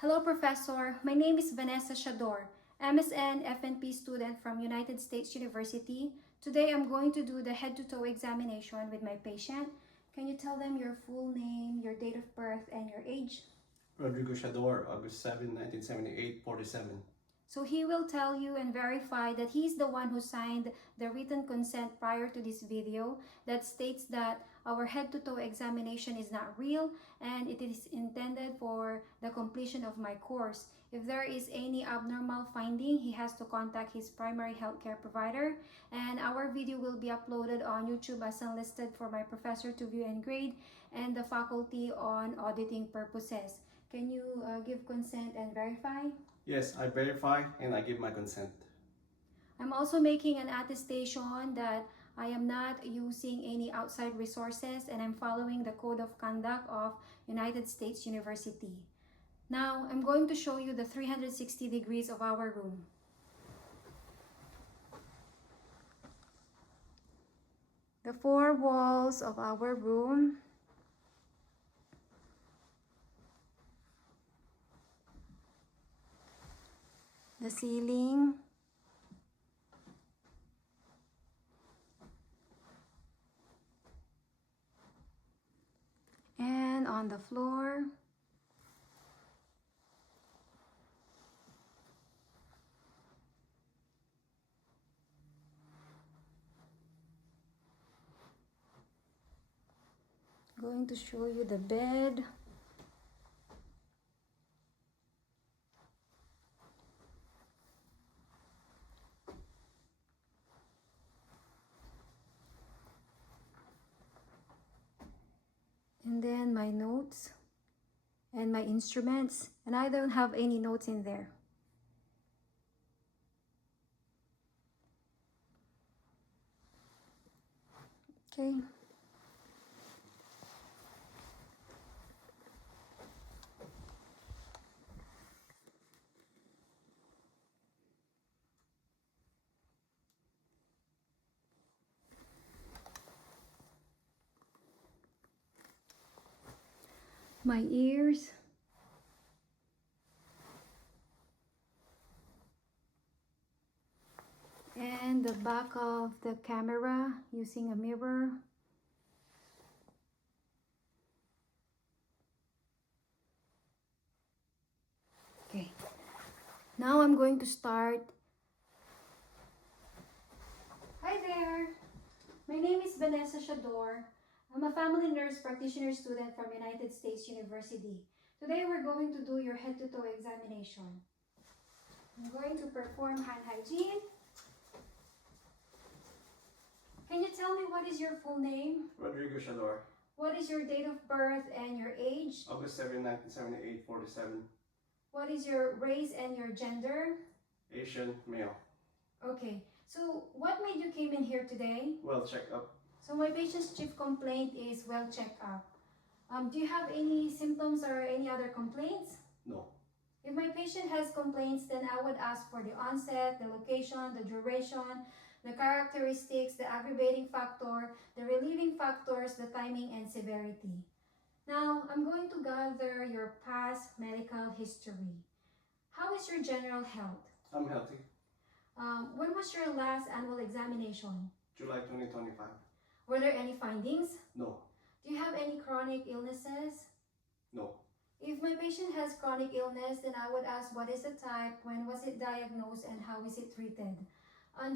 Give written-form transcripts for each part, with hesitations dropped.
Hello, Professor. My name is Vanessa Shador, MSN FNP student from United States University. Today, I'm going to do the head-to-toe examination with my patient. Can you tell them your full name, your date of birth, and your age? Rodrigo Shador, August 7, 1978, 47. So he will tell you and verify that he's the one who signed the written consent prior to this video that states that our head-to-toe examination is not real and it is intended for the completion of my course. If there is any abnormal finding, he has to contact his primary healthcare provider, and our video will be uploaded on YouTube as unlisted for my professor to view and grade and the faculty on auditing purposes. Can you give consent and verify? Yes, I verify and I give my consent. I'm also making an attestation that I am not using any outside resources and I'm following the Code of Conduct of United States University. Now, I'm going to show you the 360 degrees of our room. The four walls of our room. The ceiling, and on the floor, going to show you the bed. And then my notes and my instruments, and I don't have any notes in there. Okay. My ears. And the back of the camera using a mirror. Okay. Now I'm going to start. Hi there. My name is Vanessa Shador. I'm a family nurse practitioner student from United States University. Today we're going to do your head-to-toe examination. I'm going to perform hand hygiene. Can you tell me what is your full name? Rodrigo Shador, What is your date of birth and your age? August 7, 1978, 47. What is your race and your gender? Asian, male. Okay, so what made you came in here today? Well checked up. So my patient's chief complaint is well checked up. Do you have any symptoms or any other complaints? No. If my patient has complaints, then I would ask for the onset, the location, the duration, the characteristics, the aggravating factor, the relieving factors, the timing, and severity. Now, I'm going to gather your past medical history. How is your general health? I'm healthy. When was your last annual examination? July 2025. Were there any findings? No. Do you have any chronic illnesses? No. If my patient has chronic illness, then I would ask what is the type, when was it diagnosed, and how is it treated?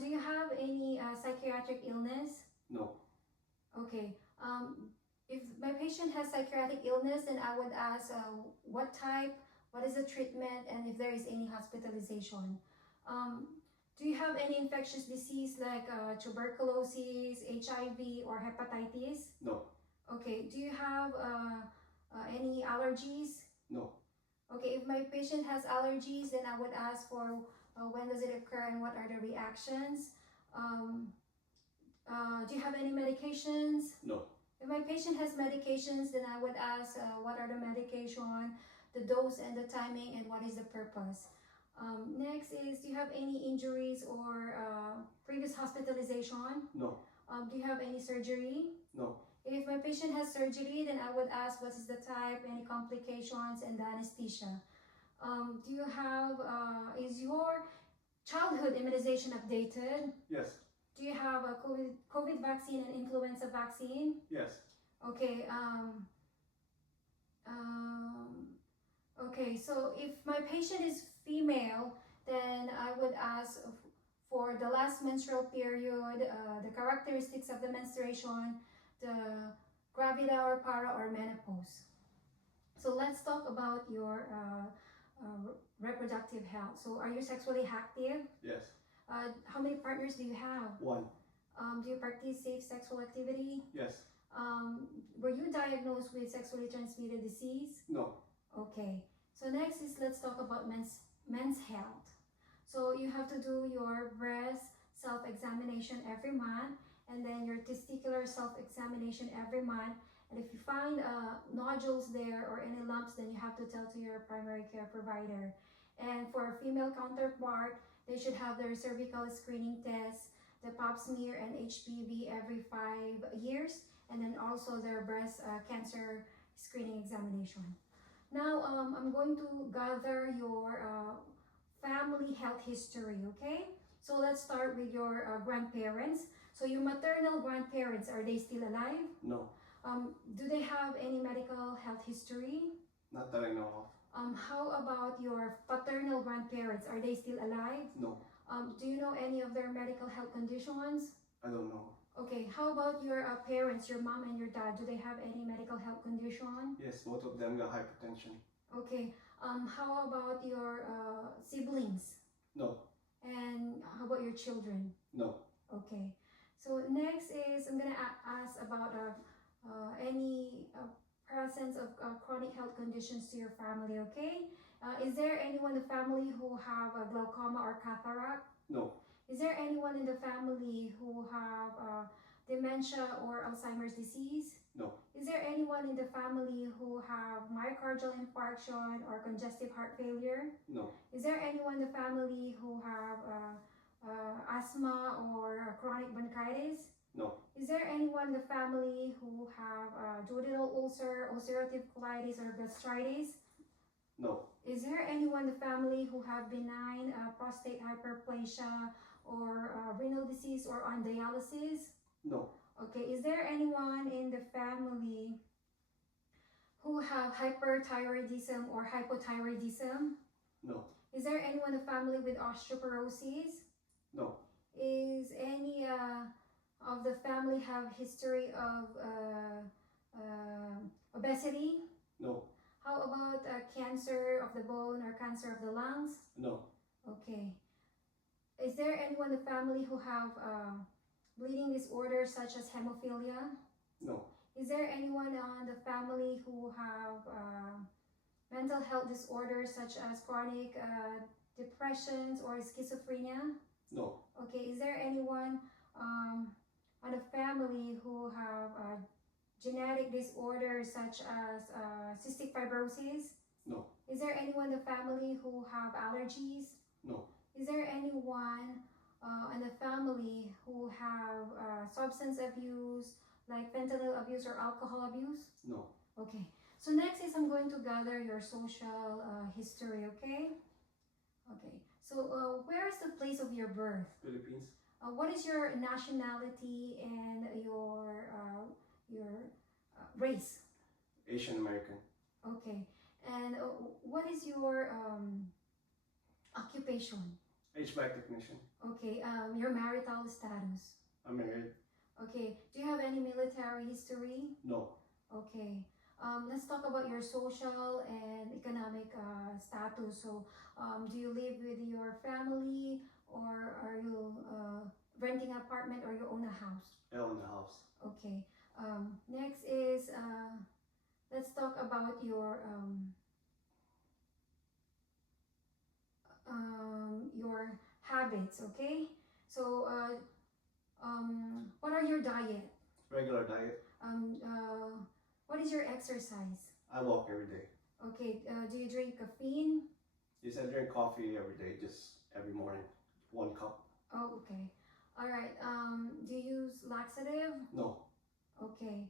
Do you have any psychiatric illness? No. Okay. If my patient has psychiatric illness, then I would ask what type, what is the treatment, and if there is any hospitalization. Do you have any infectious disease like tuberculosis, HIV, or hepatitis? No. Okay. Do you have any allergies? No. Okay, if my patient has allergies, then I would ask for when does it occur and what are the reactions. Do you have any medications? No. If my patient has medications, then I would ask what are the medication, the dose and the timing, and what is the purpose. Next is, do you have any injuries or previous hospitalization? No. Do you have any surgery? No. If my patient has surgery, then I would ask what is the type, any complications, and the anesthesia. Do you have, is your childhood immunization updated? Yes. Do you have a COVID vaccine and influenza vaccine? Yes. Okay. Okay. So if my patient is female, then I would ask for the last menstrual period, the characteristics of the menstruation, the gravida or para or menopause. So let's talk about your reproductive health. So are you sexually active? Yes. How many partners do you have? One. Do you practice safe sexual activity? Yes. Were you diagnosed with sexually transmitted disease? No. Okay. So next is let's talk about men's health. So you have to do your breast self-examination every month, and then your testicular self-examination every month. And if you find nodules there or any lumps, then you have to tell to your primary care provider. And for a female counterpart, they should have their cervical screening test, the pap smear and HPV every 5 years, and then also their breast cancer screening examination. Now, I'm going to gather your family health history, okay? So let's start with your grandparents. So your maternal grandparents, are they still alive? No. Do they have any medical health history? Not that I know of. How about your paternal grandparents? Are they still alive? No. Do you know any of their medical health conditions? I don't know. Okay, how about your parents, your mom and your dad? Do they have any medical health condition? Yes, both of them got hypertension. Okay, how about your siblings? No. And how about your children? No. Okay, so next is I'm gonna ask about any presence of chronic health conditions to your family, okay? Is there anyone in the family who have glaucoma or cataract? No. Is there anyone in the family who have dementia or Alzheimer's disease? No. Is there anyone in the family who have myocardial infarction or congestive heart failure? No. Is there anyone in the family who have asthma or chronic bronchitis? No. Is there anyone in the family who have duodenal ulcer, ulcerative colitis, or gastritis? No. Is there anyone in the family who have benign prostate hyperplasia or renal disease or on dialysis? No. Okay, is there anyone in the family who have hyperthyroidism or hypothyroidism? No. Is there anyone in the family with osteoporosis? No. Is any of the family have history of obesity? No. How about cancer of the bone or cancer of the lungs? No. Okay. Is there anyone in the family who have bleeding disorders such as hemophilia? No. Is there anyone in the family who have mental health disorders such as chronic depressions or schizophrenia? No. Okay. Is there anyone in the family who have genetic disorders such as cystic fibrosis? No. Is there anyone in the family who have allergies? No. Is there anyone in the family who have substance abuse, like fentanyl abuse or alcohol abuse? No. Okay. So next is I'm going to gather your social history, okay? Okay. So where is the place of your birth? Philippines. What is your nationality and your race? Asian American. Okay. And what is your occupation? HVAC technician. Okay. Your marital status? I'm married. Okay. Do you have any military history? No. Okay. Let's talk about your social and economic status. So, do you live with your family or are you renting an apartment or you own a house? I own the house. Okay. Next is let's talk about your habits. Okay. So, what are your diet? Regular diet. What is your exercise? I walk every day. Okay. Do you drink caffeine? Yes, I drink coffee every day, just every morning. 1 cup. Oh, okay. All right. Do you use laxative? No. Okay.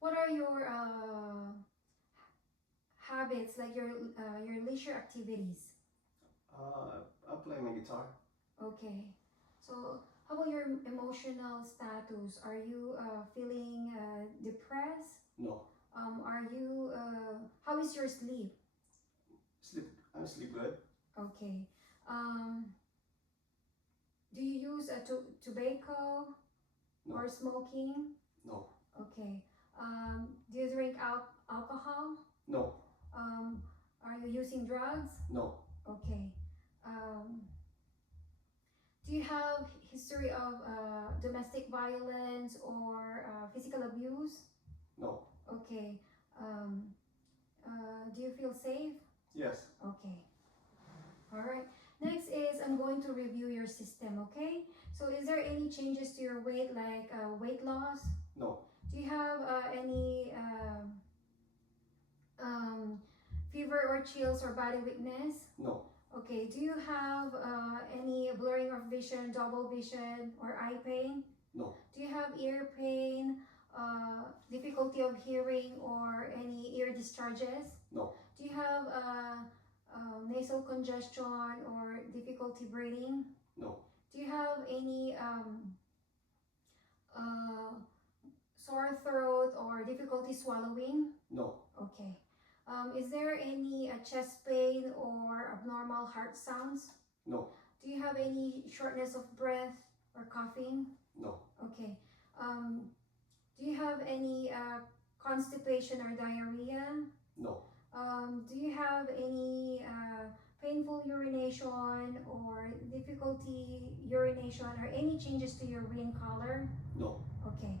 What are your habits, like your leisure activities? I play my guitar. Okay. So how about your emotional status? Are you feeling depressed? No. Are you how is your sleep? I sleep good. Okay. Um, do you use tobacco No. or smoking? No. Okay. Do you drink alcohol? No. Are you using drugs? No. Okay. Do you have history of domestic violence or physical abuse? No. Okay. Do you feel safe? Yes. Okay. All right. Next is I'm going to review your system, okay? So is there any changes to your weight, like weight loss? No. Do you have any fever or chills or body weakness? No. Okay. Do you have any blurring of vision, double vision, or eye pain? No. Do you have ear pain, difficulty of hearing, or any ear discharges? No. Do you have nasal congestion or difficulty breathing? No. Do you have any sore throat or difficulty swallowing? No. Okay. Is there any chest pain or abnormal heart sounds? No. Do you have any shortness of breath or coughing? No. Okay. Do you have any constipation or diarrhea? No. Do you have any painful urination or difficulty urination or any changes to your urine color? No. Okay.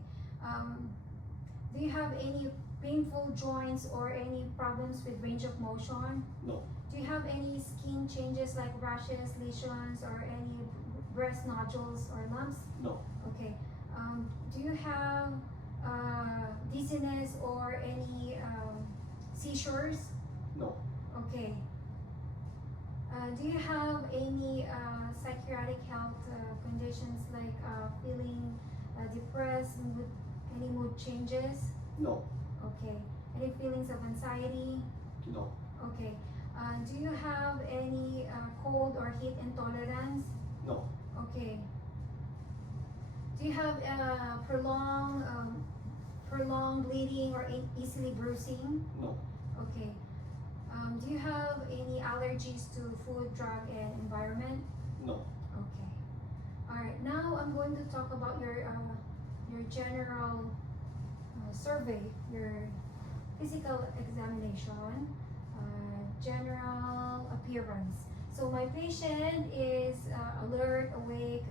Do you have any painful joints or any problems with range of motion? No. Do you have any skin changes like rashes, lesions, or any breast nodules or lumps? No. Okay. Do you have dizziness or any seizures? No. Okay. Do you have any psychiatric health conditions like feeling depressed, any mood changes? No. Okay. Any feelings of anxiety? No. Okay. Do you have any cold or heat intolerance? No. Okay. Do you have prolonged bleeding or easily bruising? No. Okay. Do you have any allergies to food, drug, and environment? No. Okay. All right. Now I'm going to talk about your general survey, your physical examination, general appearance. So my patient is alert, awake,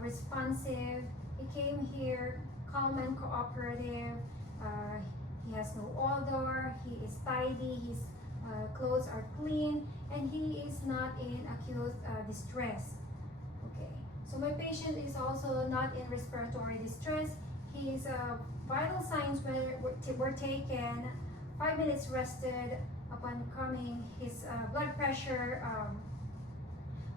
responsive. He came here calm and cooperative. He has no odor. He is tidy. His clothes are clean, and he is not in acute distress. Okay. So my patient is also not in respiratory distress. His vital signs were taken. 5 minutes rested upon coming. His blood pressure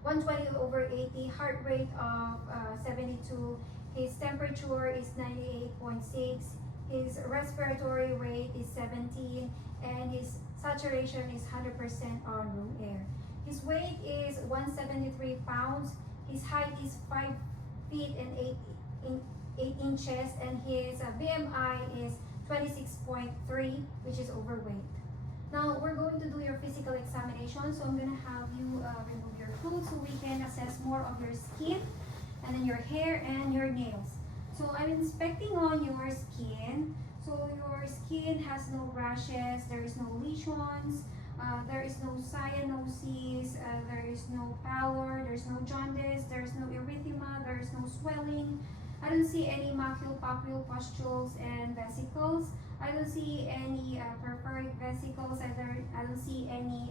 120/80, heart rate of 72. His temperature is 98.6. His respiratory rate is 17, and his saturation is 100% on room air. His weight is 173 pounds. His height is 5 feet and 8 inches, and his BMI is 26.3, which is overweight. Now we're going to do your physical examination, so I'm going to have you remove your clothes so we can assess more of your skin, and then your hair and your nails. So I'm inspecting on your skin. So your skin has no rashes, there is no lesions, there is no cyanosis, there is no pallor, there is no jaundice, there is no erythema, there is no swelling. I don't see any macule, pustules, and vesicles. I don't see any perforated vesicles. I don't see any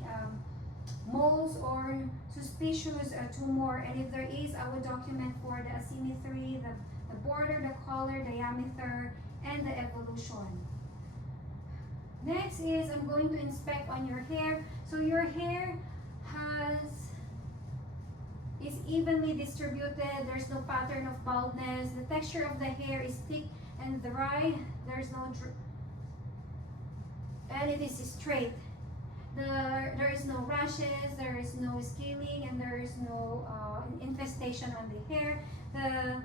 moles or suspicious tumor. And if there is, I would document for the asymmetry, the border, the color, diameter, and the evolution. Next is I'm going to inspect on your hair. So your hair is evenly distributed. There's no pattern of baldness. The texture of the hair is thick and dry. There's no and it is straight. There is no rashes, there is no scaling, and there is no infestation on the hair. The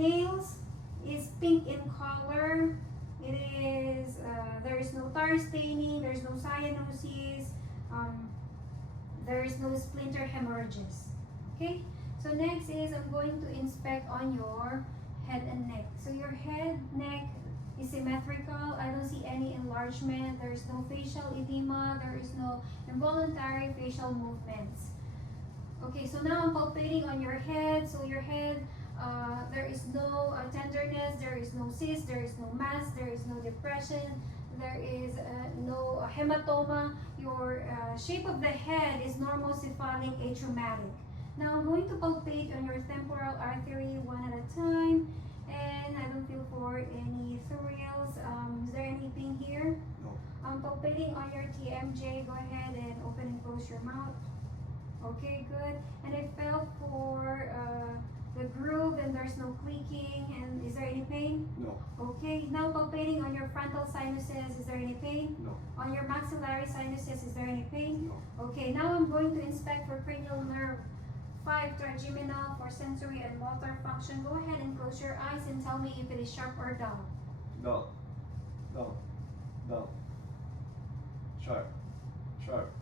nails is pink in color. It is there is no tar staining, there is no cyanosis, there is no splinter hemorrhages. Okay, so next is I'm going to inspect on your head and neck. So your head, neck is symmetrical. I don't see any enlargement. There is no facial edema. There is no involuntary facial movements. Okay, so now I'm palpating on your head. So your head, there is no tenderness, there is no cyst, there is no mass, there is no depression, there is no hematoma. Your shape of the head is normal cephalic atraumatic. Now I'm going to palpate on your temporal artery one at a time, and I don't feel for any thrills. Is there anything here? No. I'm palpating on your TMJ. Go ahead and open and close your mouth. Okay, good. And I felt for the groove, and there's no clicking. And is there any pain? No. Okay, now palpating on your frontal sinuses. Is there any pain? No. On your maxillary sinuses, is there any pain? No. Okay, now I'm going to inspect for cranial nerve 5, trigeminal, for sensory and motor function. Go ahead and close your eyes and tell me if it is sharp or dull. Dull. Dull. Dull. Sharp. Sharp.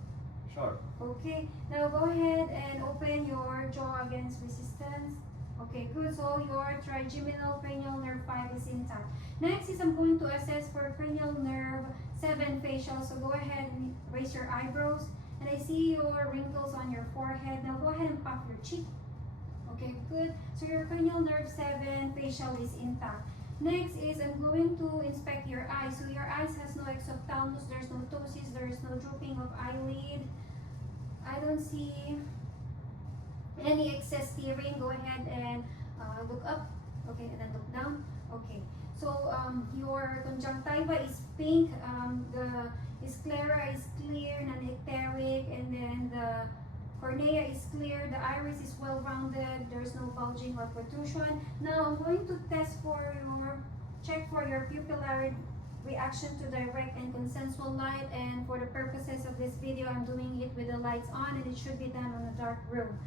Sharp. Okay, now go ahead and open your jaw against resistance. Okay, good. So your trigeminal cranial nerve 5 is intact. Next is I'm going to assess for cranial nerve 7 facial. So go ahead and raise your eyebrows. And I see your wrinkles on your forehead. Now go ahead and puff your cheek. Okay, good. So your cranial nerve 7 facial is intact. Next is I'm going to inspect your eyes. So your eyes has no exophthalmos, there's no ptosis, there is no drooping of eyelid. I don't see any excess tearing. Go ahead and look up. Okay, and then look down. Okay. So your conjunctiva is pink. The sclera is clear, non-icteric, and then the cornea is clear. The iris is well-rounded. There's no bulging or protrusion. Now I'm going to check for your pupillary reaction to direct and consensual light, and for the purposes of this video I'm doing it with the lights on, and it should be done on a dark room.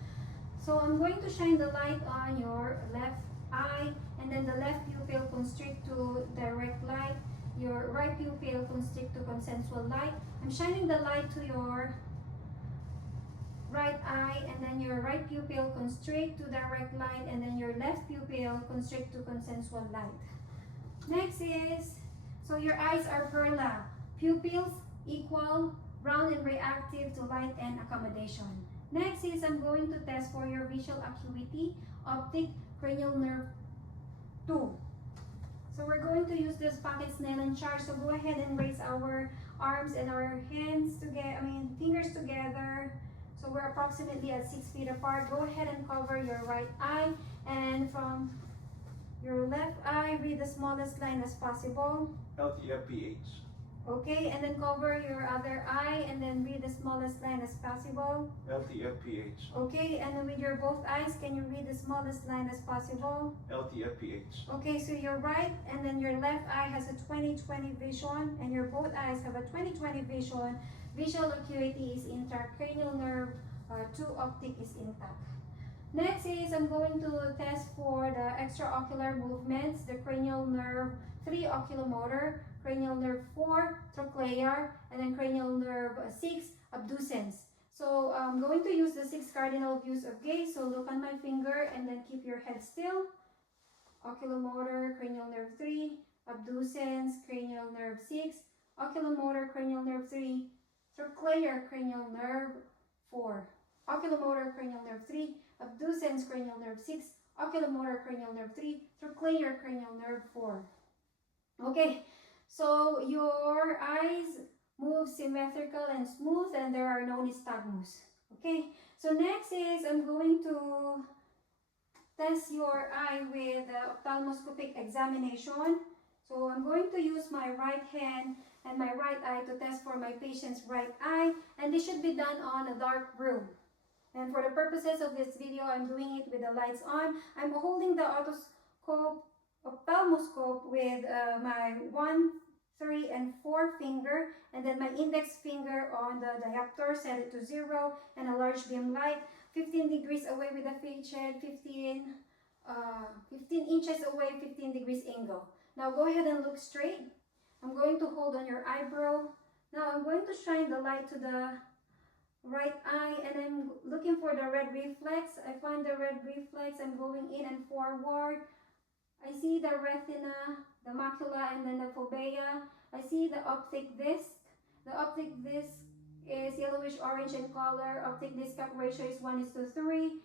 So I'm going to shine the light on your left eye, and then the left pupil constrict to direct light, your right pupil constrict to consensual light. I'm shining the light to your right eye, and then your right pupil constrict to direct light, and then your left pupil constrict to consensual light. Next is, so your eyes are perla, pupils equal, round and reactive to light and accommodation. Next is I'm going to test for your visual acuity, optic, cranial nerve 2. So we're going to use this pocket Snellen chart. So go ahead and raise our arms and our hands together, fingers together. So we're approximately at 6 feet apart. Go ahead and cover your right eye, and from your left eye, read the smallest line as possible. LTFPH. Okay, and then cover your other eye, and then read the smallest line as possible. LTFPH. Okay, and then with your both eyes, can you read the smallest line as possible? LTFPH. Okay, so your right and then your left eye has a 20/20 vision, and your both eyes have a 20/20 vision. Visual acuity is intact. Cranial nerve 2 optic is intact. Next is I'm going to test for the extraocular movements, the cranial nerve 3 oculomotor, cranial nerve 4 trochlear, and then cranial nerve 6 abducens. So I'm going to use the 6 cardinal views of gaze. So look on my finger and then keep your head still. Oculomotor, cranial nerve 3, abducens, cranial nerve 6, oculomotor, cranial nerve 3, trochlear, cranial nerve 4, oculomotor, cranial nerve 3, abducens, cranial nerve 6, oculomotor, cranial nerve 3, trochlear, cranial nerve 4. Okay, so your eyes move symmetrical and smooth, and there are no nystagmus. Okay, so next is I'm going to test your eye with the ophthalmoscopic examination. So I'm going to use my right hand and my right eye to test for my patient's right eye, and this should be done on a dark room. And for the purposes of this video, I'm doing it with the lights on. I'm holding the otoscope, ophthalmoscope with my 1/3 3, and 4 finger, and then my index finger on the diopter, set it to 0, and a large beam light, 15 degrees away with the fade shed, 15 inches away, 15 degrees angle. Now go ahead and look straight. I'm going to hold on your eyebrow. Now I'm going to shine the light to the right eye, and I'm looking for the red reflex. I find the red reflex. I'm going in and forward. I see the retina, the macula, and then the fovea. I see the optic disc. The optic disc is yellowish orange in color. Optic disc cup ratio is 1:3.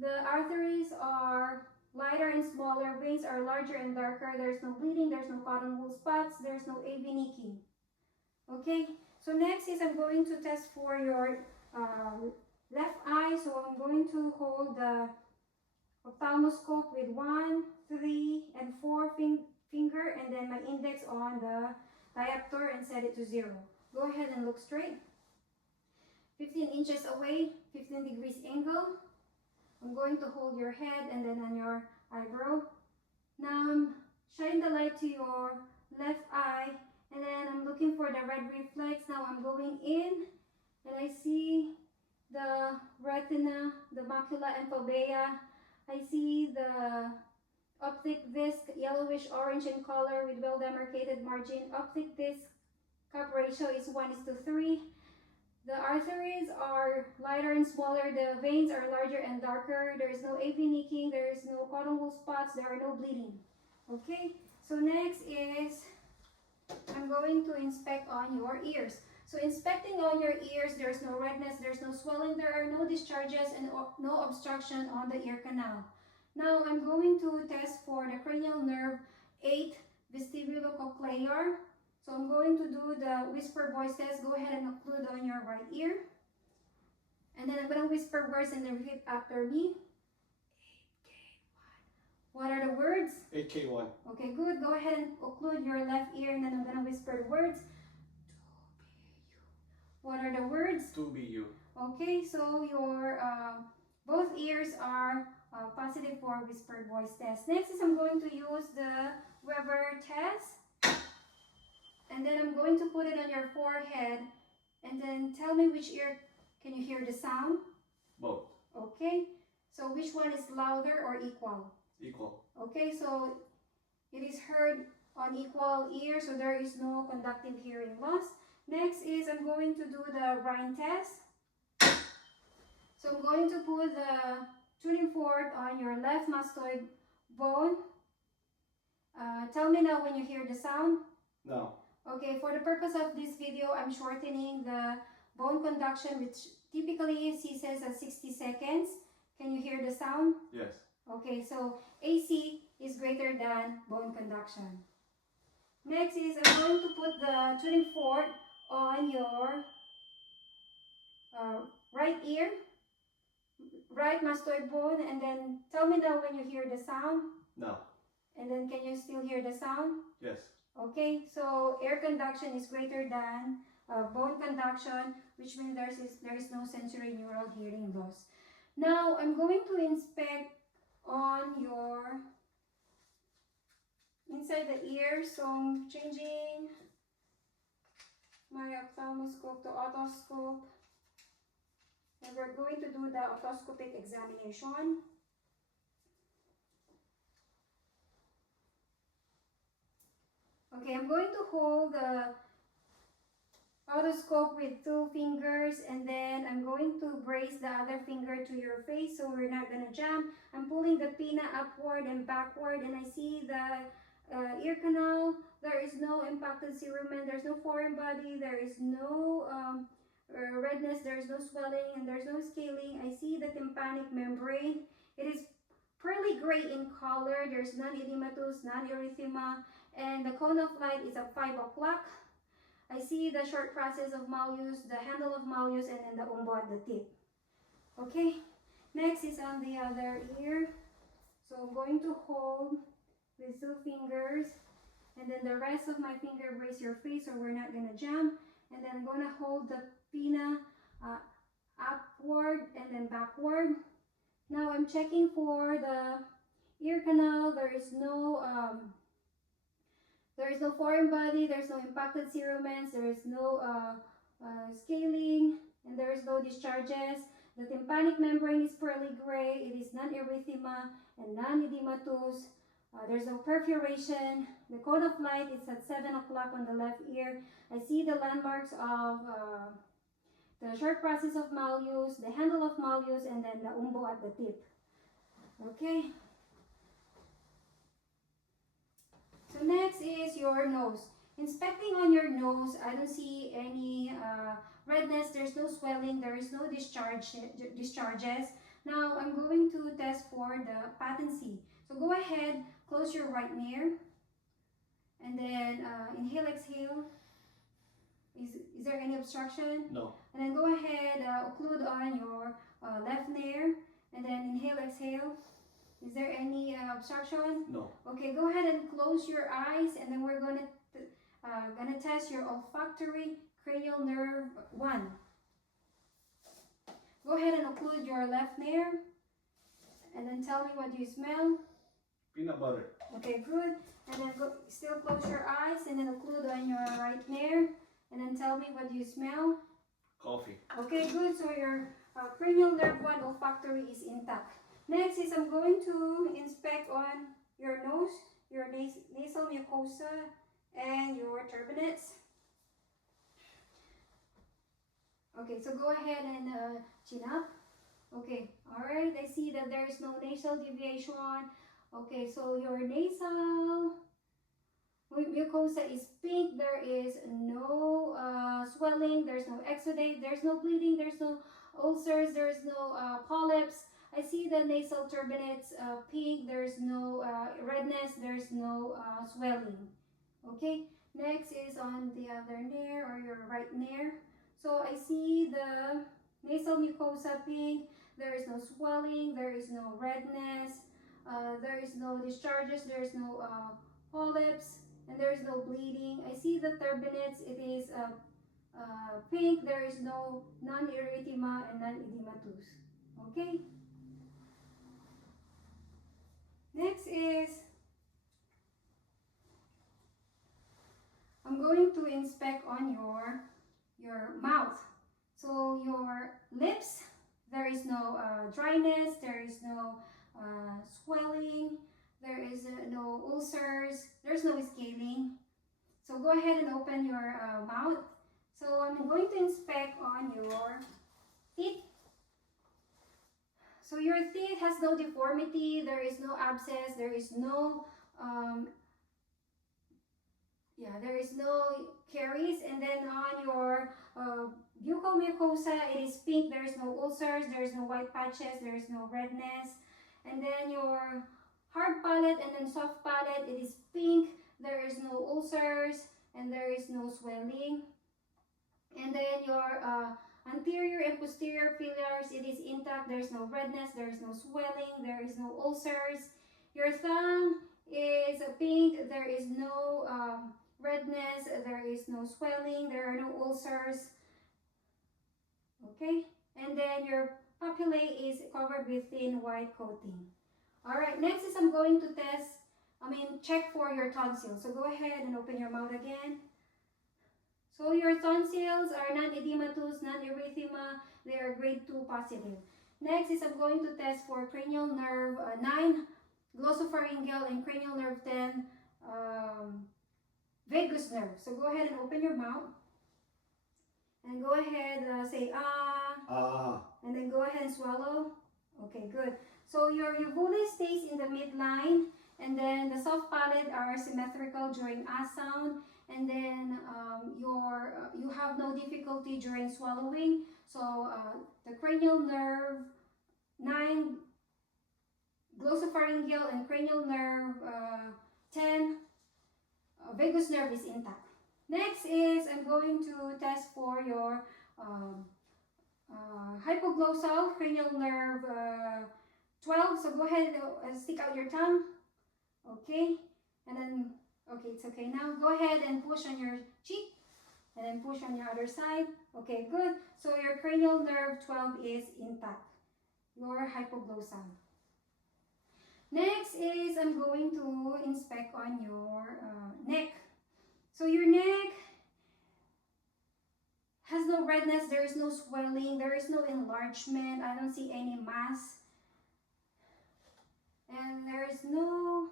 The arteries are lighter and smaller. Veins are larger and darker. There's no bleeding. There's no cotton wool spots. There's no AV nicking. Okay, so next is I'm going to test for your left eye. So I'm going to hold the ophthalmoscope with 1, 3, and 4 finger, and then my index on the diopter, and set it to 0. Go ahead and look straight. 15 inches away, 15 degrees angle. I'm going to hold your head and then on your eyebrow. Now shine the light to your left eye, and then I'm looking for the red reflex. Now I'm going in, and I see the retina, the macula, and fovea. I see the optic disc, yellowish orange in color with well demarcated margin. Optic disc cup ratio is 1:3. The arteries are lighter and smaller. The veins are larger and darker. There is no AV nicking. There is no cotton wool spots. There are no bleeding. Okay, so next is I'm going to inspect on your ears. So inspecting on your ears, there's no redness, there's no swelling, there are no discharges, and no obstruction on the ear canal. Now I'm going to test for the cranial nerve 8 vestibulocochlear. So I'm going to do the whisper voice test. Go ahead and occlude on your right ear. And then I'm going to whisper words and then repeat after me. 8K1. What are the words? 8K1. Okay, good. Go ahead and occlude your left ear, and then I'm going to whisper the words. 2BU. What are the words? 2BU. Okay, so your both ears are positive for whispered voice test. Next is I'm going to use the Weber test. And then I'm going to put it on your forehead, and then tell me which ear can you hear the sound? Both. Okay, so which one is louder or equal? Equal. Okay, so it is heard on equal ear, so there is no conductive hearing loss. Next is I'm going to do the Rhine test. So I'm going to put the tuning fork on your left mastoid bone. Tell me now when you hear the sound. No. Okay, for the purpose of this video, I'm shortening the bone conduction, which typically ceases at 60 seconds. Can you hear the sound? Yes. Okay, so AC is greater than bone conduction. Next is I'm going to put the tuning fork on your right ear, right mastoid bone, and then tell me now when you hear the sound. No. And then can you still hear the sound? Yes. Okay, so air conduction is greater than bone conduction, which means there is no sensory neural hearing loss. Now I'm going to inspect on your inside the ear. So I'm changing my ophthalmoscope to otoscope, and we're going to do the otoscopic examination. Okay, I'm going to hold the otoscope with 2 fingers, and then I'm going to brace the other finger to your face so we're not going to jam. I'm pulling the pinna upward and backward, and I see the ear canal. There is no impacted cerumen, there's no foreign body, there is no redness, there is no swelling, and there's no scaling. I see the tympanic membrane. It is pearly gray in color. There's non-edematous, non-erythema, and the cone of light is at 5 o'clock. I see the short process of malleus, the handle of malleus, and then the umbo at the tip. Okay, next is on the other ear. So I'm going to hold with 2 fingers, and then the rest of my finger brace your face so we're not gonna jam. And then I'm gonna hold the pinna upward and then backward. Now I'm checking for the ear canal. There There is no foreign body, there's no impacted cerumens, there is no scaling, and there is no discharges. The tympanic membrane is pearly gray. It is non-erythema and non-edematous. There's no perforation. The cone of light is at 7 o'clock on the left ear. I see the landmarks of the short process of malleus, the handle of malleus, and then the umbo at the tip. Okay. So next is your nose. Inspecting on your nose, I don't see any redness, there's no swelling, there is no discharges. Now I'm going to test for the patency. So go ahead, close your right ear, and then inhale, exhale. Is there any obstruction? No. And then go ahead, occlude on your left ear, and then inhale, exhale. Is there any obstruction? No. Okay, go ahead and close your eyes, and then we're gonna test your olfactory cranial nerve 1. Go ahead and occlude your left ear, and then tell me what you smell. Peanut butter. Okay, good. And then still close your eyes, and then occlude on your right ear, and then tell me what you smell. Coffee. Okay, good. So your cranial nerve 1 olfactory is intact. Next is I'm going to inspect on your nose, your nasal mucosa, and your turbinates. Okay, so go ahead and chin up. Okay, alright, I see that there is no nasal deviation. Okay, so your nasal mucosa is pink. There is no swelling, there's no exudate, there's no bleeding, there's no ulcers, there's no polyps. I see the nasal turbinates pink, there's no redness, there's no swelling. Okay, next is on the other ear or your right ear. So I see the nasal mucosa pink, there is no swelling, there is no redness, there is no discharges, there is no polyps, and there is no bleeding. I see the turbinates, it is pink, there is no non-erythema and non-edematous. Okay. Next is, I'm going to inspect on your mouth. So your lips, there is no dryness, there is no swelling, there is no ulcers, there's no scaling. So go ahead and open your mouth. So I'm going to inspect on your teeth. So your teeth has no deformity, there is no abscess, there is no there is no caries. And then on your buccal mucosa, it is pink, there is no ulcers, there is no white patches, there is no redness. And then your hard palate and then soft palate, it is pink, there is no ulcers, and there is no swelling. And then your anterior and posterior fillers, it is intact, there is no redness, there is no swelling, there is no ulcers. Your tongue is pink, there is no redness, there is no swelling, there are no ulcers. Okay, and then your papillae is covered with thin white coating. Alright, next is I'm going to check for your tonsils. So go ahead and open your mouth again. So your tonsils are non-edematous, non-erythema, they are grade 2 positive. Next is I'm going to test for cranial nerve 9, glossopharyngeal, and cranial nerve 10, vagus nerve. So go ahead and open your mouth. And go ahead, say ah. And then go ahead and swallow. Okay, good. So your uvula stays in the midline, and then the soft palate are symmetrical during ah sound, and then you have no difficulty during swallowing. So the cranial nerve 9, glossopharyngeal, and cranial nerve 10, vagus nerve is intact. Next is I'm going to test for your hypoglossal cranial nerve 12. So go ahead and stick out your tongue. Okay, and then it's okay now. Go ahead and push on your cheek, and then push on your other side. Okay, good. So your cranial nerve 12 is intact, your hypoglossal. Next is I'm going to inspect on your neck. redness, there is no swelling, there is no enlargement, I don't see any mass, and there is no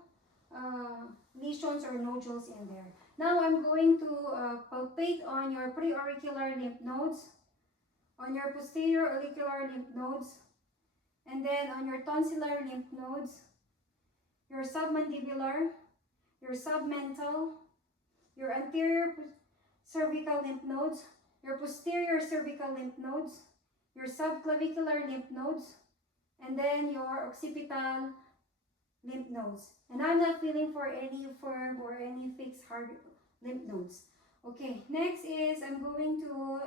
lesions or nodules in there. Now I'm going to palpate on your preauricular lymph nodes, on your posterior auricular lymph nodes, and then on your tonsillar lymph nodes, your submandibular, your submental, your anterior cervical lymph nodes, your posterior cervical lymph nodes, your subclavicular lymph nodes, and then your occipital lymph nodes. And I'm not feeling for any firm or any fixed hard lymph nodes. Okay, next is I'm going to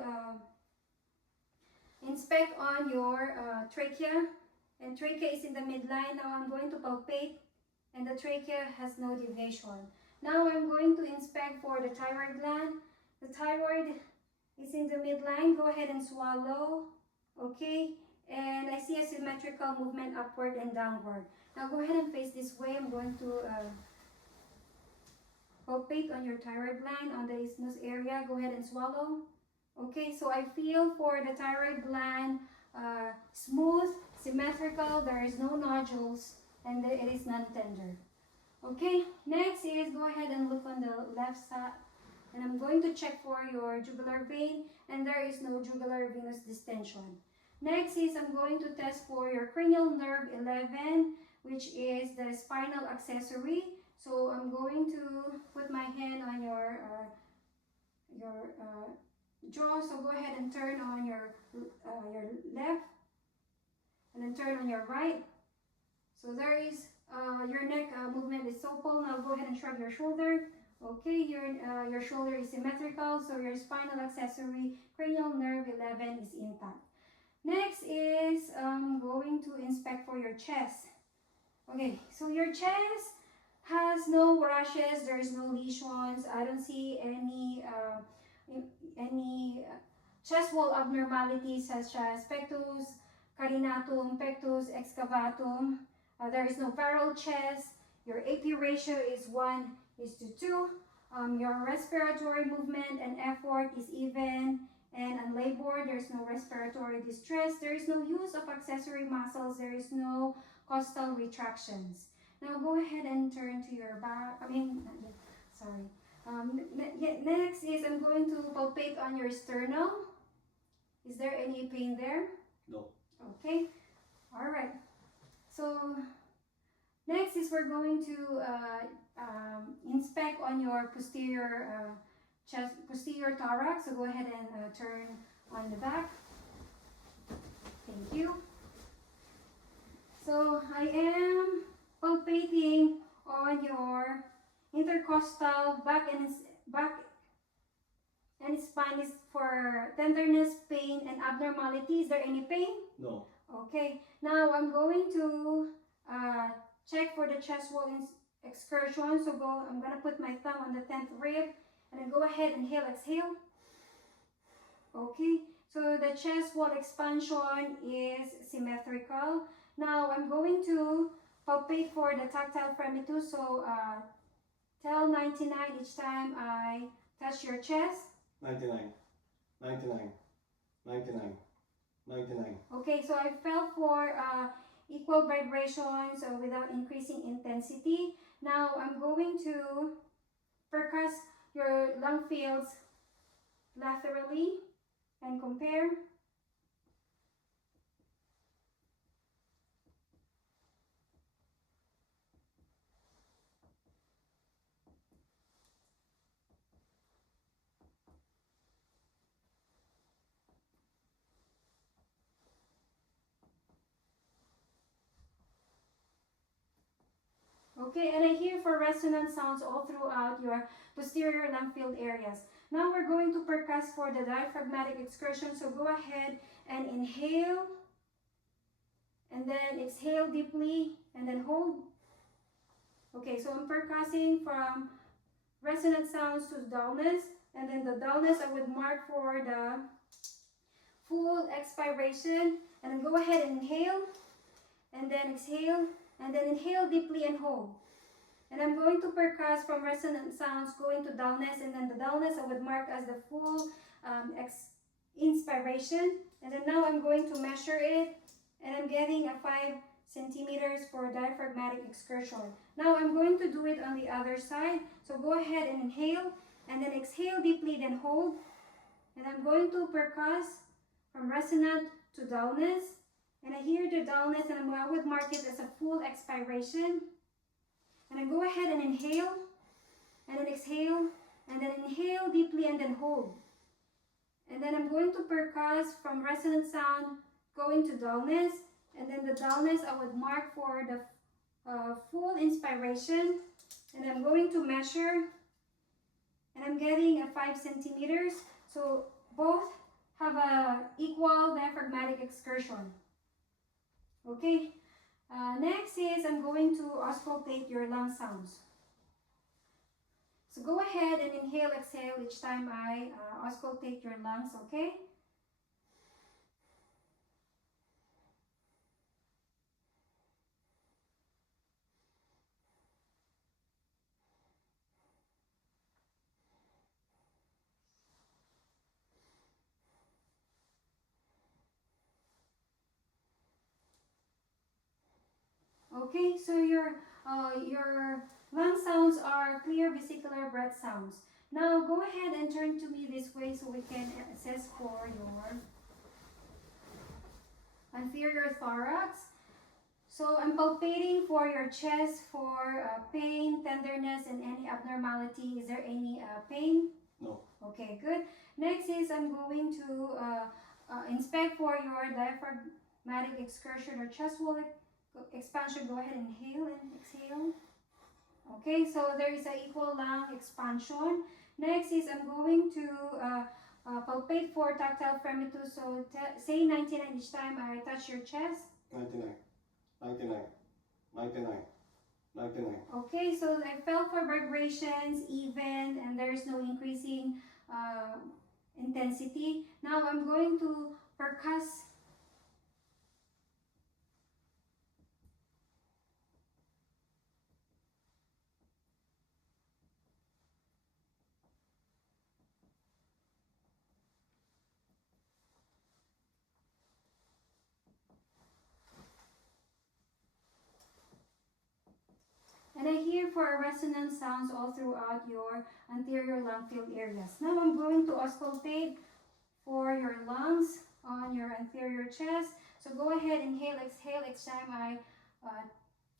inspect on your trachea, and trachea is in the midline. Now I'm going to palpate, and the trachea has no deviation. Now I'm going to inspect for the thyroid gland. The thyroid is in the midline. Go ahead and swallow. Okay, and I see a symmetrical movement upward and downward. Now go ahead and face this way. I'm going to palpate on your thyroid gland, on the isthmus area. Go ahead and swallow. Okay, so I feel for the thyroid gland smooth, symmetrical, there is no nodules, and it is non-tender. Okay, next is go ahead and look on the left side, and I'm going to check for your jugular vein, and there is no jugular venous distension. Next is I'm going to test for your cranial nerve 11, which is the spinal accessory. So I'm going to put my hand on your jaw. So go ahead and turn on your left, and then turn on your right. So there is your neck movement is supple. Now go ahead and shrug your shoulder. Okay, your shoulder is symmetrical, so your spinal accessory cranial nerve 11 is intact. Next is going to inspect for your chest. Okay, so your chest has no rashes, there is no lesions. I don't see any chest wall abnormalities such as pectus carinatum, pectus excavatum. There is no barrel chest. Your AP ratio is 1:2. Your respiratory movement and effort is even and unlabored. There is no respiratory distress. There is no use of accessory muscles. There is no costal retractions. Now go ahead and turn to your back. Next is I'm going to palpate on your sternum. Is there any pain there? No. Okay. All right. So next is we're going to inspect on your posterior chest, posterior thorax. So go ahead and turn on the back. Thank you. So I am palpating on your intercostal back and spine is for tenderness, pain, and abnormality. Is there any pain? No. Okay. Now I'm going to check for the chest wall excursion. So I'm going to put my thumb on the 10th rib, and then go ahead, inhale, exhale. Okay. So the chest wall expansion is symmetrical. Now I'm going to palpate for the tactile fremitus. So tell 99 each time I touch your chest. 99, 99, 99, 99. Okay, so I felt for equal vibrations without increasing intensity. Now I'm going to percuss your lung fields laterally and compare. Okay, and I hear for resonant sounds all throughout your posterior lung field areas. Now we're going to percuss for the diaphragmatic excursion. So go ahead and inhale, and then exhale deeply, and then hold. Okay, so I'm percussing from resonant sounds to dullness, and then the dullness I would mark for the full expiration, and then go ahead and inhale, and then exhale, and then inhale deeply and hold. And I'm going to percuss from resonant sounds going to dullness, and then the dullness I would mark as the full inspiration. And then now I'm going to measure it, and I'm getting a 5 centimeters for diaphragmatic excursion. Now I'm going to do it on the other side. So go ahead and inhale, and then exhale deeply, then hold. And I'm going to percuss from resonant to dullness. And I hear the dullness, and I would mark it as a full expiration. And I go ahead and inhale, and then exhale, and then inhale deeply, and then hold. And then I'm going to percuss from resonant sound going to dullness. And then the dullness I would mark for the full inspiration. And I'm going to measure, and I'm getting a 5 centimeters. So both have a equal diaphragmatic excursion. Okay. Next is I'm going to auscultate your lung sounds. So go ahead and inhale, exhale each time I auscultate your lungs, okay? Okay, so your lung sounds are clear vesicular breath sounds. Now go ahead and turn to me this way so we can assess for your anterior thorax. So I'm palpating for your chest for pain, tenderness, and any abnormality. Is there any pain? No. Okay, good. Next is I'm going to inspect for your diaphragmatic excursion or chest wall expansion. Go ahead and inhale and exhale. Okay, so there is an equal lung expansion. Next is I'm going to palpate for tactile fremitus. So say 99 each time I touch your chest. 99, 99, 99, 99. Okay, so I felt for vibrations even, and there is no increasing intensity. Now I'm going to percuss. And I hear for resonant sounds all throughout your anterior lung field areas. Now I'm going to auscultate for your lungs on your anterior chest. So go ahead, inhale, exhale each time I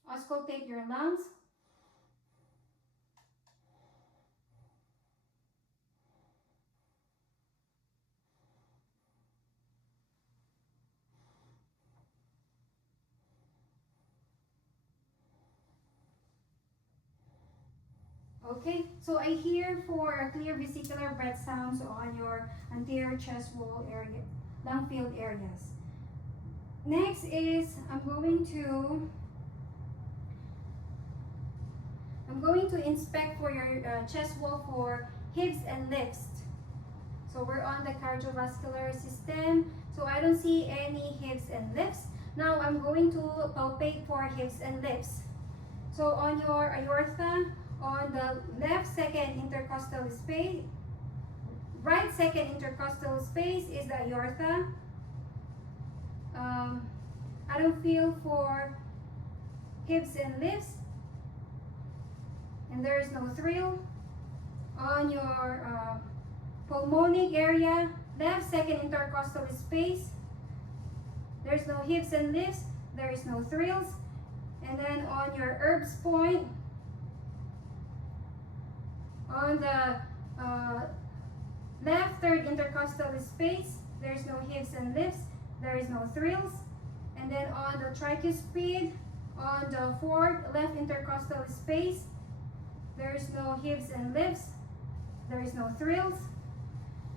auscultate your lungs. Okay, so I hear for a clear vesicular breath sounds on your anterior chest wall area, lung field areas. Next is I'm going to inspect for your chest wall for hips and lifts. So we're on the cardiovascular system. So I don't see any hips and lifts. Now I'm going to palpate for hips and lifts. So on your aorta, on the left second intercostal space, right second intercostal space is the aorta. I don't feel for hips and lifts, and there is no thrill. On your pulmonic area, left second intercostal space, there's no hips and lifts, there is no thrills. And then on your Erb's point, on the left third intercostal space, there's no hips and lifts, there is no thrills. And then on the tricuspid, on the fourth left intercostal space, there is no hips and lifts, there is no thrills.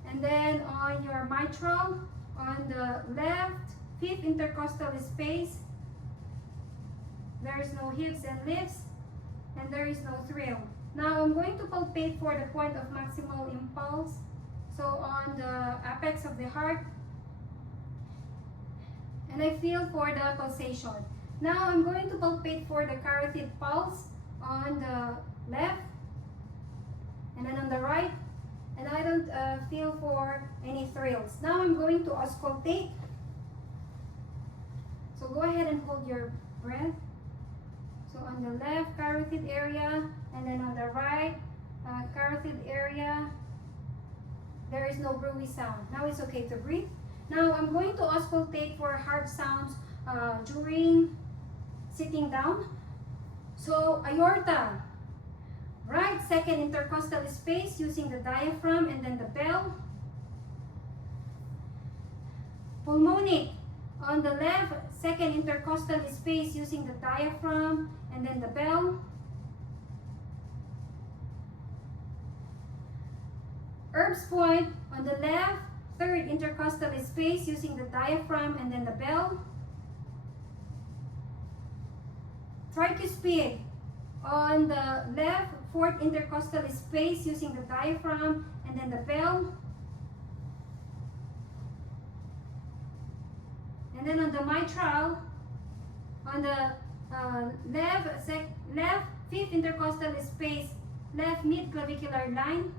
And then on your mitral, on the left fifth intercostal space, there is no hips and lifts, and there is no thrill. Now I'm going to palpate for the point of maximal impulse. So on the apex of the heart, and I feel for the pulsation. Now I'm going to palpate for the carotid pulse on the left, and then on the right, and I don't don't feel for any thrills. Now I'm going to auscultate. So go ahead and hold your breath. So on the left carotid area, and then on the right carotid area, there is no brewy sound. Now it's okay to breathe. Now I'm going to auscultate for hard sounds during sitting down. So aorta, right second intercostal space using the diaphragm and then the bell. Pulmonic, on the left second intercostal space using the diaphragm and then the bell. Erb's point, on the left third intercostal space using the diaphragm and then the bell. Tricuspid, on the left fourth intercostal space using the diaphragm and then the bell. And then on the mitral, on the left fifth intercostal space, left mid-clavicular line.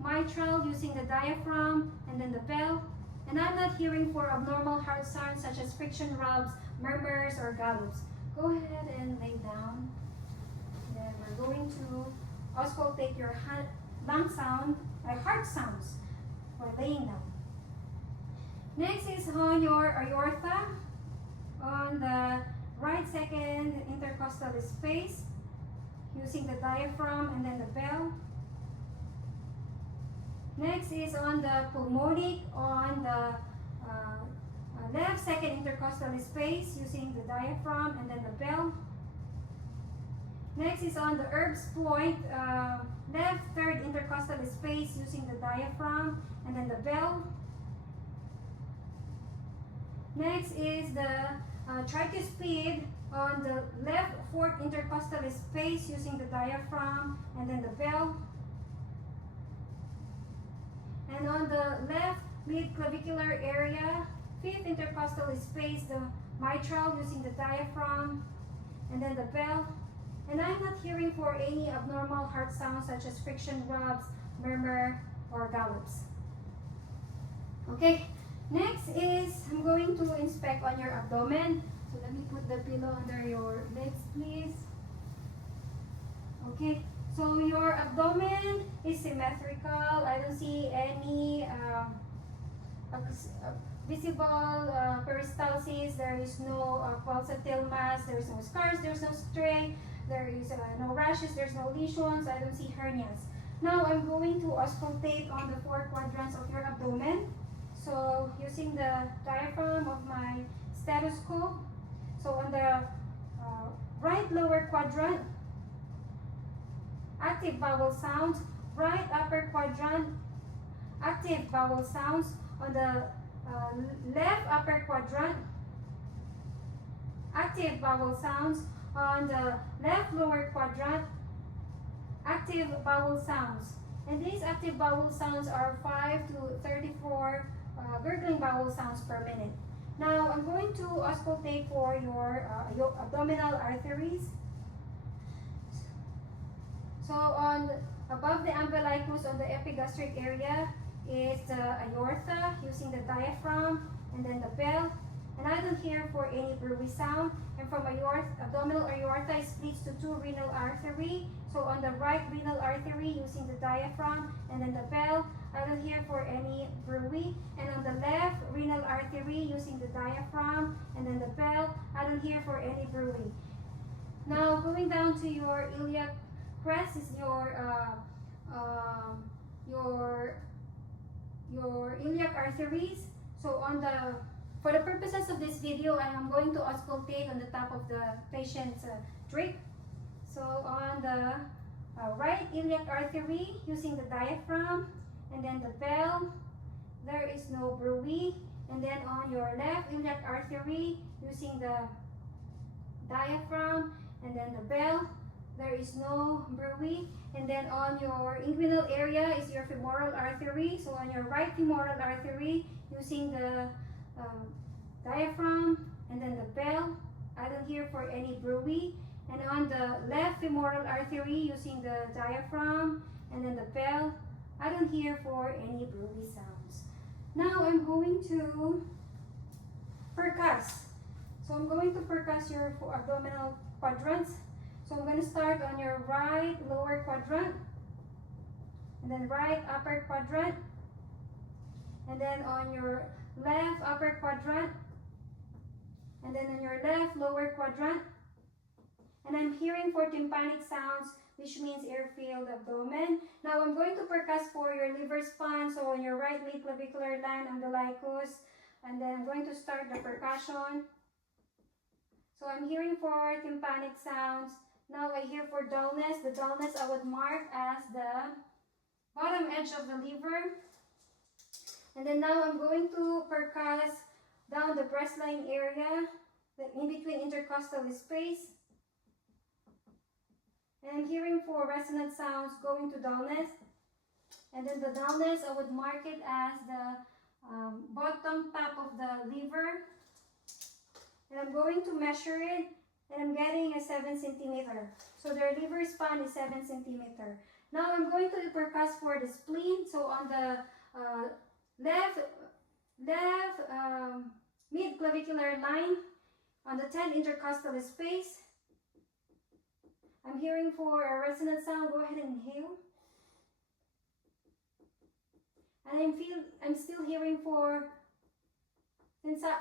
Mitral using the diaphragm and then the bell. And I'm not hearing for abnormal heart sounds such as friction rubs, murmurs, or gallops. Go ahead and lay down. Then we're going to auscultate your lung sound, heart sounds while laying down. Next is on your aorta, on the right second intercostal space, using the diaphragm and then the bell. Next is on the pulmonic, on the left second intercostal space, using the diaphragm and then the bell. Next is on the Erb's point, left third intercostal space, using the diaphragm and then the bell. Next is the tricuspid, on the left fourth intercostal space, using the diaphragm and then the bell. And on the left mid-clavicular area, fifth intercostal space, the mitral using the diaphragm and then the bell. And I'm not hearing for any abnormal heart sounds such as friction rubs, murmur, or gallops. Okay, next is I'm going to inspect on your abdomen. So let me put the pillow under your legs, please. Okay. So your abdomen is symmetrical. I don't see any visible peristalsis. There is no pulsatile mass. There is no scars. There is no stray. There is no rashes. There's no lesions. I don't see hernias. Now I'm going to auscultate on the four quadrants of your abdomen. So using the diaphragm of my stethoscope. So on the right lower quadrant, active vowel sounds. Right upper quadrant, active vowel sounds. On the left upper quadrant, active vowel sounds. On the left lower quadrant, active vowel sounds. And these active vowel sounds are 5 to 34 gurgling vowel sounds per minute. Now I'm going to auscultate for your abdominal arteries. So on above the umbilicus, on the epigastric area, is the aorta using the diaphragm and then the bell. And I don't hear for any brewy sound. And from abdominal aorta, it splits to two renal artery. So on the right renal artery using the diaphragm and then the bell, I don't hear for any brewy. And on the left renal artery using the diaphragm and then the bell, I don't hear for any brewy. Now going down to your iliac crest is your iliac arteries. So for the purposes of this video, I am going to auscultate on the top of the patient's drip. So on the right iliac artery using the diaphragm and then the bell, there is no brewy. And then on your left iliac artery using the diaphragm and then the bell, there is no brewy. And then on your inguinal area is your femoral artery. So on your right femoral artery using the diaphragm and then the bell, I don't hear for any brewy. And on the left femoral artery using the diaphragm and then the bell, don't hear for any bruisy sounds. Now I'm going to percuss. So I'm going to percuss your abdominal quadrants. So I'm going to start on your right lower quadrant, and then right upper quadrant, and then on your left upper quadrant, and then on your left lower quadrant. And I'm hearing for tympanic sounds, which means air-filled abdomen. Now I'm going to percuss for your liver span, so on your right mid-clavicular line, umbilicus, and then I'm going to start the percussion. So I'm hearing for tympanic sounds. Now I hear for dullness. The dullness I would mark as the bottom edge of the liver. And then now I'm going to percuss down the breastline area, in between intercostal space. And I'm hearing for resonant sounds going to dullness. And then the dullness, I would mark it as the bottom top of the liver. And I'm going to measure it, and I'm getting a 7 centimeter. So their liver span is 7 centimeter. Now I'm going to percuss for the spleen. So on the left mid-clavicular line, on the 10 intercostal space, I'm hearing for a resonant sound. Go ahead and inhale. And I'm still hearing for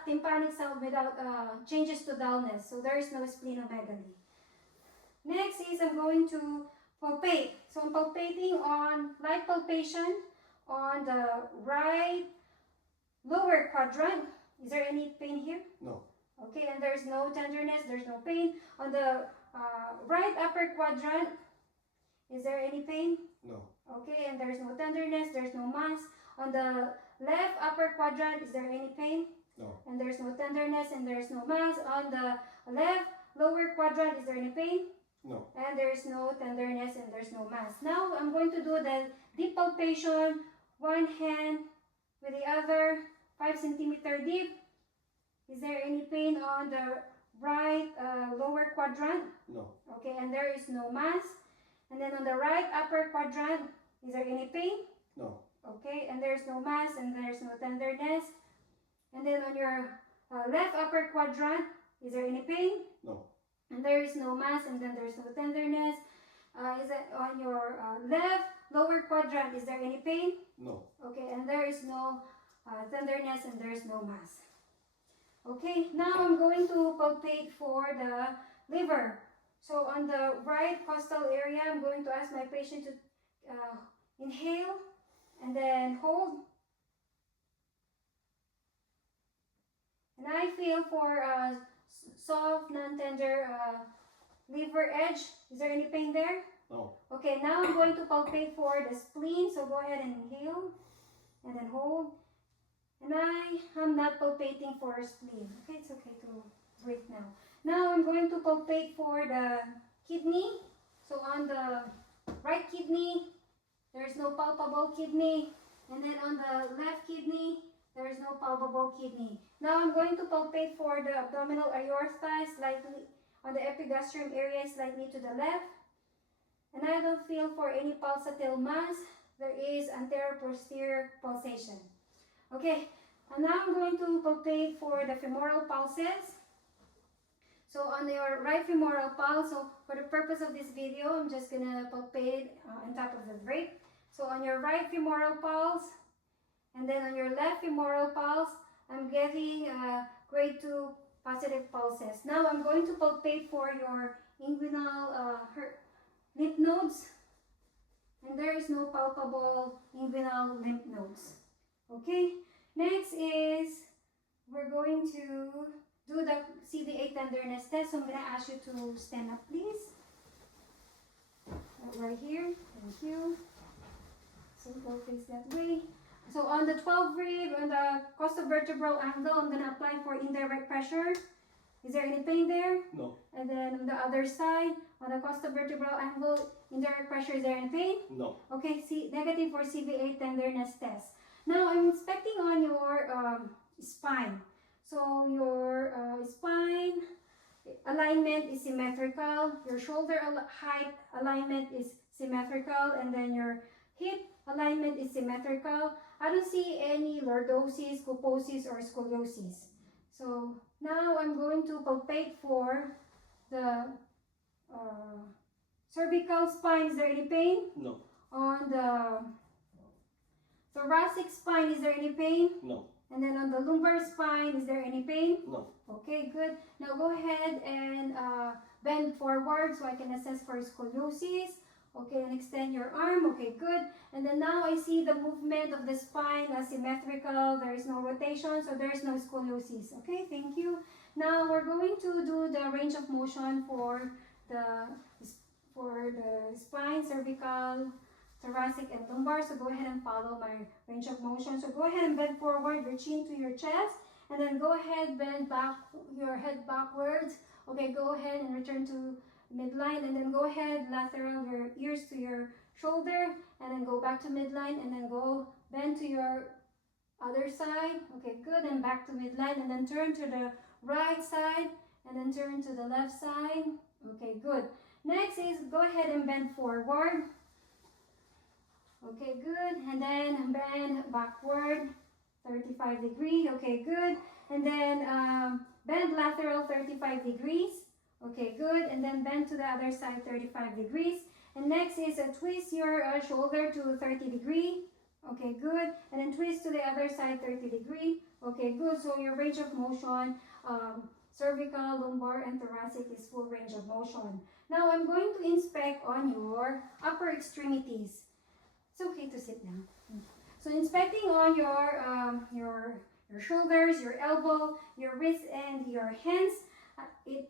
tympanic sound without changes to dullness. So there is no splenomegaly. Next is I'm going to palpate. So I'm palpating on light palpation on the right lower quadrant. Is there any pain here? No. Okay, and there's no tenderness, there's no pain. On the right upper quadrant, is there any pain? No. Okay, and there's no tenderness, there's no mass. On the left upper quadrant, is there any pain? No. And there's no tenderness and there's no mass. On the left lower quadrant, is there any pain? No. And there's no tenderness and there's no mass. Now I'm going to do the deep palpation, one hand with the other, 5 centimeter deep. Is there any pain on the right lower quadrant? No. Okay, and there is no mass. And then on the right upper quadrant, is there any pain? No. Okay, and there's no mass and there's no tenderness. And then on your left upper quadrant, is there any pain? No. And there is no mass and then there's no tenderness. Is it on your left lower quadrant, is there any pain? No. Okay, and there is no tenderness and there is no mass. Okay, now I'm going to palpate for the liver. So on the right costal area, I'm going to ask my patient to inhale and then hold. And I feel for a soft, non-tender liver edge. Is there any pain there? No. Okay, now I'm going to palpate for the spleen. So go ahead and inhale and then hold. And I am not palpating for a spleen. Okay, it's okay to breathe now. Now I'm going to palpate for the kidney. So on the right kidney, there is no palpable kidney. And then on the left kidney, there is no palpable kidney. Now I'm going to palpate for the abdominal aorta, slightly on the epigastrium area, slightly to the left. And I don't feel for any pulsatile mass. There is anterior-posterior pulsation. Okay, and now I'm going to palpate for the femoral pulses. So on your right femoral pulse, so for the purpose of this video, I'm just gonna palpate on top of the drape. So on your right femoral pulse, and then on your left femoral pulse, I'm getting grade 2 positive pulses. Now I'm going to palpate for your inguinal lymph nodes, and there is no palpable inguinal lymph nodes. Okay, next is we're going to do the CVA tenderness test. So I'm going to ask you to stand up, please. Right here. Thank you. So go face that way. So on the 12 rib, on the costovertebral angle, I'm going to apply for indirect pressure. Is there any pain there? No. And then on the other side, on the costovertebral angle, indirect pressure, is there any pain? No. Okay, see, negative for CVA tenderness test. Now I'm inspecting on your spine. So your spine alignment is symmetrical, your shoulder height alignment is symmetrical, and then your hip alignment is symmetrical. I don't see any lordosis, kyphosis, or scoliosis. So now I'm going to palpate for the cervical spine. Is there any pain? No. On the thoracic spine, is there any pain? No. And then on the lumbar spine, is there any pain? No. Okay, good. Now go ahead and bend forward so I can assess for scoliosis. Okay, and extend your arm. Okay, good. And then now I see the movement of the spine as symmetrical. There is no rotation, so there is no scoliosis. Okay, thank you. Now we're going to do the range of motion for the spine, cervical, thoracic, and lumbar. So go ahead and follow my range of motion. So go ahead and bend forward your chin to your chest, and then go ahead, bend back your head backwards. Okay, go ahead and return to midline, and then go ahead, lateral your ears to your shoulder, and then go back to midline, and then go bend to your other side. Okay, good, and back to midline, and then turn to the right side, and then turn to the left side. Okay, good. Next is go ahead and bend forward. Okay, good, and then bend backward 35 degrees. Okay, good, and then bend lateral 35 degrees. Okay, good, and then bend to the other side 35 degrees. And next is twist your shoulder to 30 degrees. Okay, good, and then twist to the other side 30 degrees. Okay, good. So your range of motion, cervical, lumbar, and thoracic is full range of motion. Now I'm going to inspect on your upper extremities. It's okay to sit down. So inspecting on your shoulders, your elbow, your wrist, and your hands.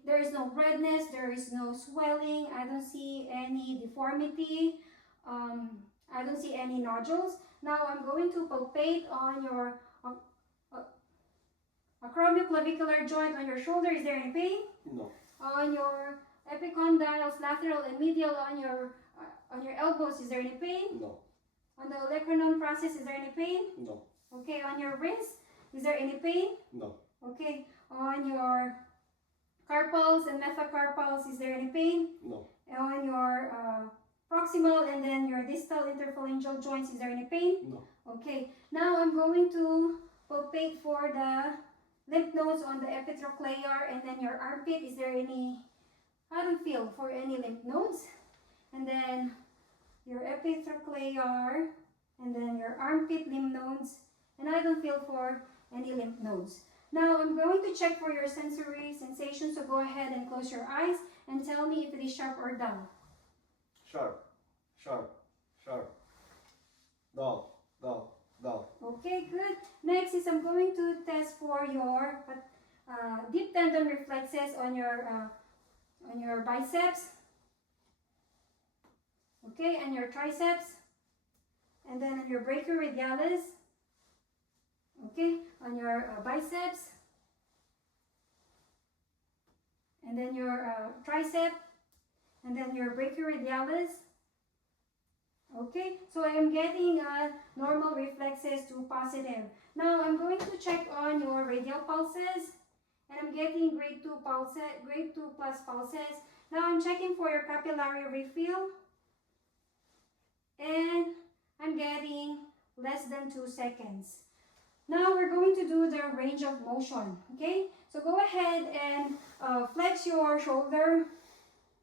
There is no redness, there is no swelling. I don't see any deformity. I don't see any nodules. Now I'm going to palpate on your acromioclavicular joint on your shoulder. Is there any pain? No. On your epicondyles, lateral and medial on your elbows, is there any pain? No. On the olecranon process, is there any pain? No. Okay, on your wrist, is there any pain? No. Okay, on your carpals and metacarpals, is there any pain? No. On your proximal and then your distal interphalangeal joints, is there any pain? No. Okay, now I'm going to palpate for the lymph nodes on the epitrochlear and then your armpit. Is there any, I don't feel for any lymph nodes. And then your epitrochlear and then your armpit lymph nodes. And I don't feel for any lymph nodes. Now I'm going to check for your sensory sensation, so go ahead and close your eyes and tell me if it is sharp or dull. Sharp. Sharp. Sharp. Dull. Dull. Dull. Okay, good. Next is I'm going to test for your deep tendon reflexes on your biceps. Okay, and your triceps. And then on your brachioradialis. Okay, on your biceps. And then your tricep. And then your brachioradialis. Okay, so I am getting normal reflexes to positive. Now I'm going to check on your radial pulses. And I'm getting grade 2 pulses, grade 2 plus pulses. Now I'm checking for your capillary refill. And I'm getting less than 2 seconds. Now we're going to do the range of motion, okay? So go ahead and flex your shoulder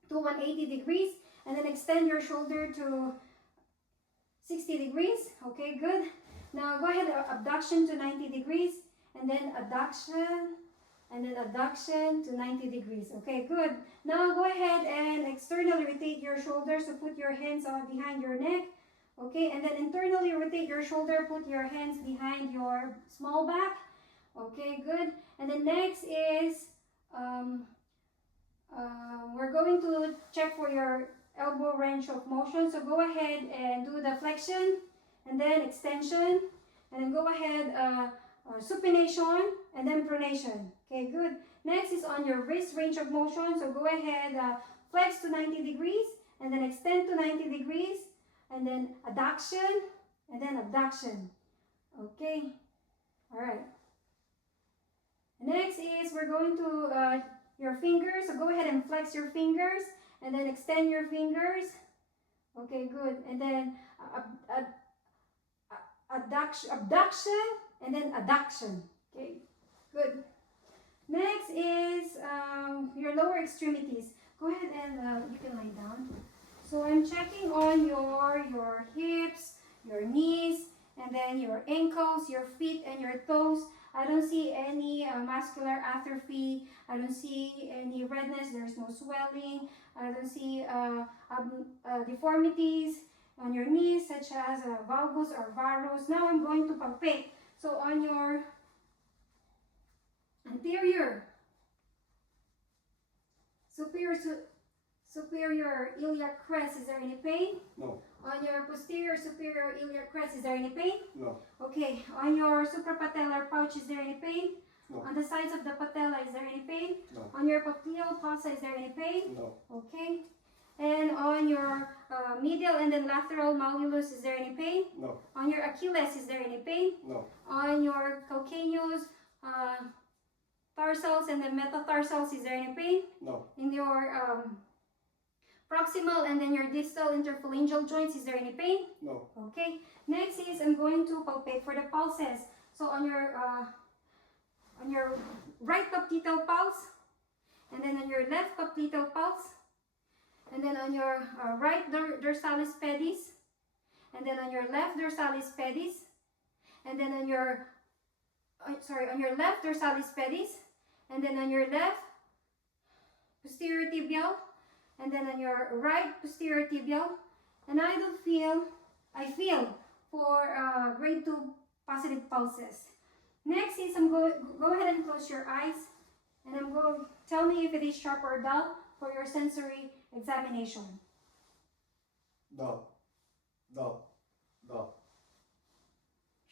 to 180 degrees and then extend your shoulder to 60 degrees, okay, good. Now go ahead, abduction to 90 degrees and then adduction to 90 degrees, okay, good. Now go ahead and externally rotate your shoulders, so put your hands behind your neck. Okay, and then internally rotate your shoulder, put your hands behind your small back. Okay, good. And then next is, we're going to check for your elbow range of motion. So go ahead and do the flexion, and then extension, and then go ahead, supination, and then pronation. Okay, good. Next is on your wrist range of motion. So go ahead, flex to 90 degrees, and then extend to 90 degrees. And then adduction, and then abduction. Okay, all right. Next is we're going to your fingers. So go ahead and flex your fingers, and then extend your fingers. Okay, good. And then abduction, and then adduction. Okay, good. Next is your lower extremities. Go ahead and you can lie down. So I'm checking on your hips, your knees, and then your ankles, your feet, and your toes. I don't see any muscular atrophy. I don't see any redness. There's no swelling. I don't see deformities on your knees, such as valgus or varus. Now I'm going to palpate. So on your anterior, superior iliac crest, is there any pain? No. On your posterior superior iliac crest, is there any pain? No. Okay. On your suprapatellar pouch, is there any pain? No. On the sides of the patella, is there any pain? No. On your popliteal fossa, is there any pain? No. Okay. And on your medial and then lateral malleolus, is there any pain? No. On your Achilles, is there any pain? No. On your calcaneus, tarsals and the metatarsals, is there any pain? No. In your proximal and then your distal interphalangeal joints, is there any pain? No. Okay. Next is I'm going to palpate for the pulses. So on your right popliteal pulse, and then on your left popliteal pulse, and then on your right dorsalis pedis, and then on your left dorsalis pedis, and then on your on your left dorsalis pedis, and then on your left posterior tibial, and then on your right posterior tibial. And I feel for grade 2 positive pulses. Next is go ahead and close your eyes, and I'm going to tell me if it is sharp or dull for your sensory examination. Dull. Dull. Dull.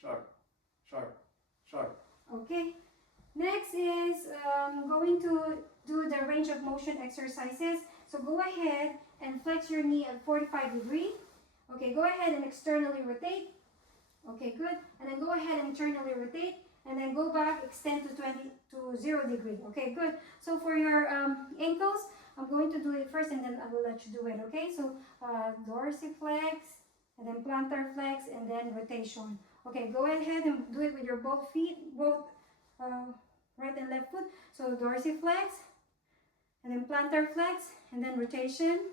Sharp. Sharp. Sharp. Okay. Next is going to do the range of motion exercises. So go ahead and flex your knee at 45 degrees. Okay, go ahead and externally rotate. Okay, good. And then go ahead and internally rotate. And then go back, extend to 0 degree. Okay, good. So for your ankles, I'm going to do it first and then I will let you do it. Okay, so dorsiflex, and then plantar flex, and then rotation. Okay, go ahead and do it with your both feet, both right and left foot. So dorsiflex, and then plantar flex, and then rotation.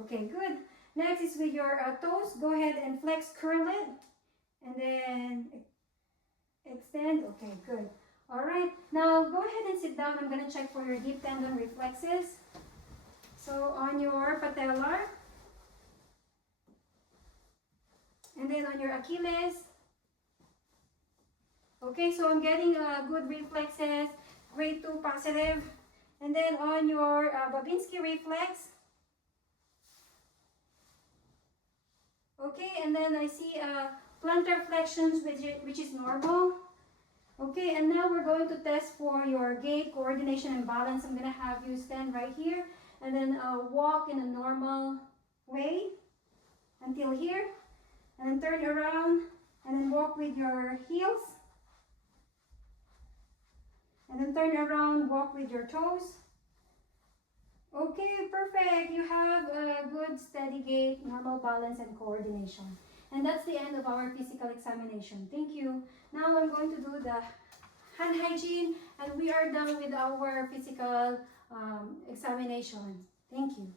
Okay, good. Next is with your toes. Go ahead and flex, curl it, and then extend. Okay, good. All right. Now go ahead and sit down. I'm going to check for your deep tendon reflexes. So on your patellar, and then on your Achilles. Okay, so I'm getting good reflexes, grade 2 positive. And then on your Babinski reflex. Okay, and then I see plantar flexions, which is normal. Okay, and now we're going to test for your gait, coordination, and balance. I'm going to have you stand right here and then walk in a normal way until here. And then turn around and then walk with your heels. And then turn around, walk with your toes. Okay, perfect. You have a good steady gait, normal balance, and coordination. And that's the end of our physical examination. Thank you. Now I'm going to do the hand hygiene, and we are done with our physical examination. Thank you.